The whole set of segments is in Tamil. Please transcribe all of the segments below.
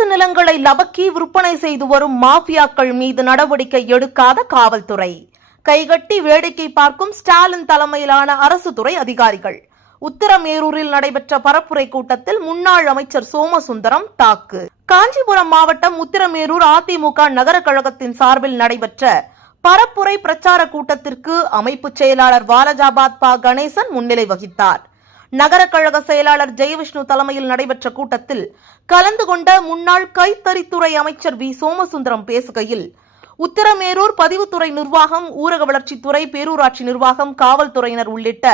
அரசு நிலங்களை லபக்கி விற்பனை செய்து வரும் மாஃபியாக்கள் மீது நடவடிக்கை எடுக்காத காவல்துறை. கைகட்டி வேடிக்கை பார்க்கும் ஸ்டாலின் தலைமையிலான அரசு துறை அதிகாரிகள். உத்திரமேரூரில் நடைபெற்ற பரப்புரை கூட்டத்தில் முன்னாள் அமைச்சர் சோமசுந்தரம் தாக்கு. காஞ்சிபுரம் மாவட்டம் உத்திரமேரூர் அதிமுக நகர கழகத்தின் சார்பில் நடைபெற்ற பரப்புரை பிரச்சார கூட்டத்திற்கு அமைப்பு செயலாளர் வாலஜாபாத் பா கணேசன் முன்னிலை வகித்தார். நகர கழக செயலாளர் ஜெயவிஷ்ணு தலைமையில் நடைபெற்ற கூட்டத்தில் கலந்து கொண்ட முன்னாள் கைத்தறித்துறை அமைச்சர் வி சோமசுந்தரம் பேசுகையில், உத்திரமேரூர் பதிவுத்துறை நிர்வாகம், ஊரக வளர்ச்சித்துறை, பேரூராட்சி நிர்வாகம், காவல்துறையினர் உள்ளிட்ட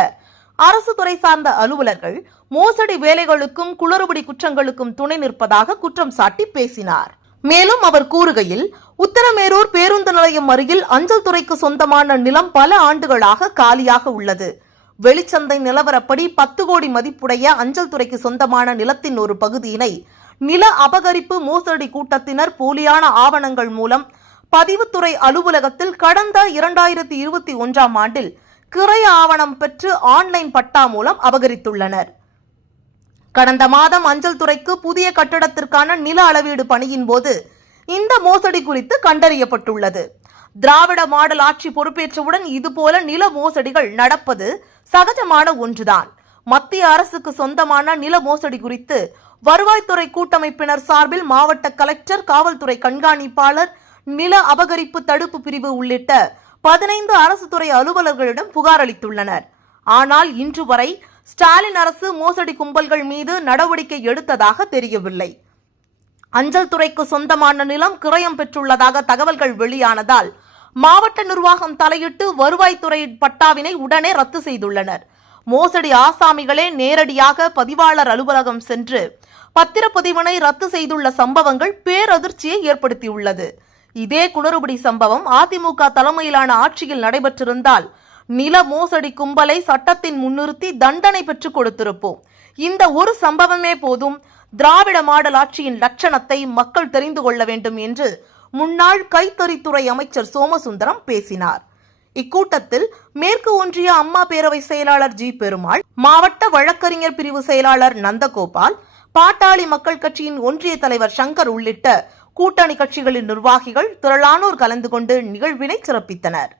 அரசு துறை சார்ந்த அலுவலர்கள் மோசடி வேலைகளுக்கும் குளறுபடி குற்றங்களுக்கும் துணை நிற்பதாக குற்றம் சாட்டி பேசினார். மேலும் அவர் கூறுகையில், உத்திரமேரூர் பேருந்து நிலையம் அருகில் அஞ்சல் துறைக்கு சொந்தமான நிலம் பல ஆண்டுகளாக காலியாக உள்ளது. வெளிச்சந்தை நிலவரப்படி 10 கோடி மதிப்புடைய அஞ்சல் துறைக்கு சொந்தமான நிலத்தின் ஒரு பகுதியினை நில அபகரிப்பு மோசடி கூட்டத்தினர் போலியான ஆவணங்கள் மூலம் பதிவுத்துறை அலுவலகத்தில் கடந்த 2021ஆம் ஆண்டில் கிரை ஆவணம் பெற்று ஆன்லைன் பட்டா மூலம் அபகரித்துள்ளனர். கடந்த மாதம் அஞ்சல் துறைக்கு புதிய கட்டடத்திற்கான நில அளவீடு பணியின் போது இந்த மோசடி குறித்து கண்டறியப்பட்டுள்ளது. திராவிட மாடல் ஆட்சி பொறுப்பேற்றவுடன் இதுபோல நில மோசடிகள் நடப்பது சகஜமான ஒன்றுதான். மத்திய அரசுக்கு சொந்தமான நில மோசடி குறித்து வருவாய்த்துறை கூட்டமைப்பினர் சார்பில் மாவட்ட கலெக்டர், காவல்துறை கண்காணிப்பாளர், நில அபகரிப்பு தடுப்பு பிரிவு உள்ளிட்ட 15 அரசு துறை அலுவலர்களிடம் புகார் அளித்துள்ளனர். ஆனால் இன்று வரை ஸ்டாலின் அரசு மோசடி கும்பல்கள் மீது நடவடிக்கை எடுத்ததாக தெரியவில்லை. அஞ்சல் துறைக்கு சொந்தமான நிலம் கிரயம் பெற்றுள்ளதாக தகவல்கள் வெளியானதால் மாவட்ட நிர்வாகம் தலையிட்டு வருவாய்த்துறை பட்டாவினை உடனே ரத்து செய்துள்ளனர். மோசடி ஆசாமிகளே நேரடியாக பதிவாளர் அலுவலகம் சென்று பத்திரப்பதிவினை ரத்து செய்துள்ள சம்பவங்கள் பேரதிர்ச்சியை ஏற்படுத்தியுள்ளது. இதே குளறுபடி சம்பவம் அதிமுக தலைமையிலான ஆட்சியில் நடைபெற்றிருந்தால் நில மோசடி கும்பலை சட்டத்தின் முன்னிறுத்தி தண்டனை பெற்றுக் கொடுத்திருப்போம். இந்த ஒரு சம்பவமே போதும் திராவிட மாடல் ஆட்சியின் லட்சணத்தை மக்கள் தெரிந்து கொள்ள வேண்டும் என்று முன்னாள் கைத்தறித்துறை அமைச்சர் சோமசுந்தரம் பேசினார். இக்கூட்டத்தில் மேற்கு ஒன்றிய அம்மா பேரவை செயலாளர் ஜி பெருமாள், மாவட்ட வழக்கறிஞர் பிரிவு செயலாளர் நந்தகோபால், பாட்டாளி மக்கள் கட்சியின் ஒன்றிய தலைவர் சங்கர் உள்ளிட்ட கூட்டணி கட்சிகளின் நிர்வாகிகள் திரளானோர் கலந்து கொண்டு நிகழ்வினை சிறப்பித்தனர்.